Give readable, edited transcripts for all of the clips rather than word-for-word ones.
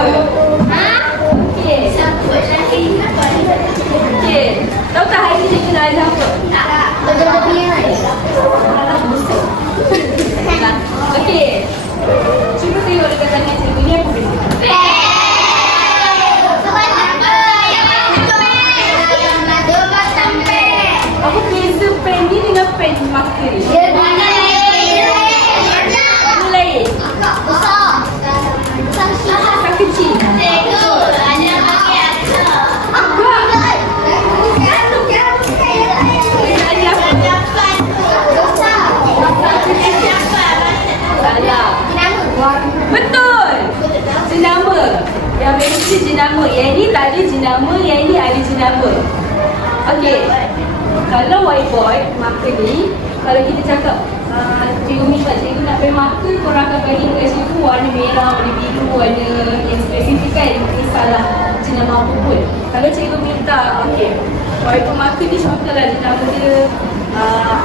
Okey. Okey. Tahu tak hari ni cikgu nak ajar apa? Okey. Cuba tengok dekat tangan cikgu ni apa benda? Apa beza pen ni dengan pen marker ni? Lain. Besar kecil. Betul. Jenama. Yang mesti jenama. Yang ni tak ada jenama, yang ni ada jenama. Okey. Kalau whiteboard marker ni, kalau kita cakap cikgu minta cikgu nak pen marker, korang akan bagi dekat cikgu warna merah, warna biru, warna yang spesifik kan. Kisahlah jenama apa pun. Kalau cikgu minta, okey, whiteboard marker ni contohlah jenama dia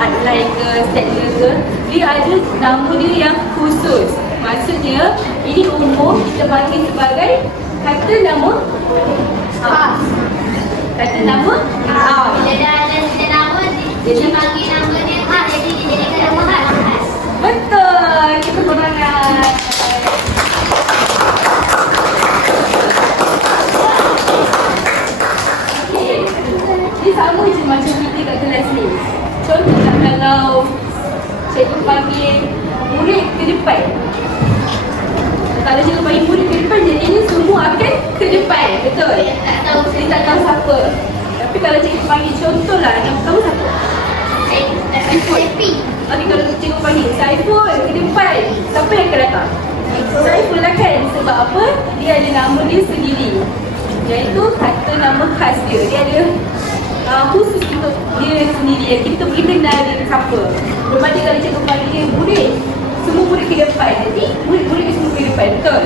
outline ke, stapler ke, dia ada nama dia yang khusus. Maksudnya, ini umum kita panggil sebagai kata nama khas. Kata nama khas. Bila dah ada nama, dia panggil nama dia khas. Jadi dia jadikan nama khas. Betul. Kita perangai. Okey. Ini sama je macam kita kat kelas ni. Contohlah kalau cikgu panggil murid ke depan. Kalau cikgu panggil murid ke depan, jadinya semua akan ke depan. Betul? Tak tahu. Dia tak tahu siapa. Tapi kalau cikgu panggil contohlah, nak tahu siapa? Happy. Okey, kalau cikgu panggil Saiful ke depan, siapa yang akan datang? Saiful lah kan. Sebab apa? Dia ada nama dia sendiri. Iaitu kata nama khas dia. Dia ada khusus untuk dia sendiri. Kita boleh kenal dia siapa. Berbanding kalau cikgu panggil murid, semua murid ke depan. Jadi murid-murid semua ke depan. Betul?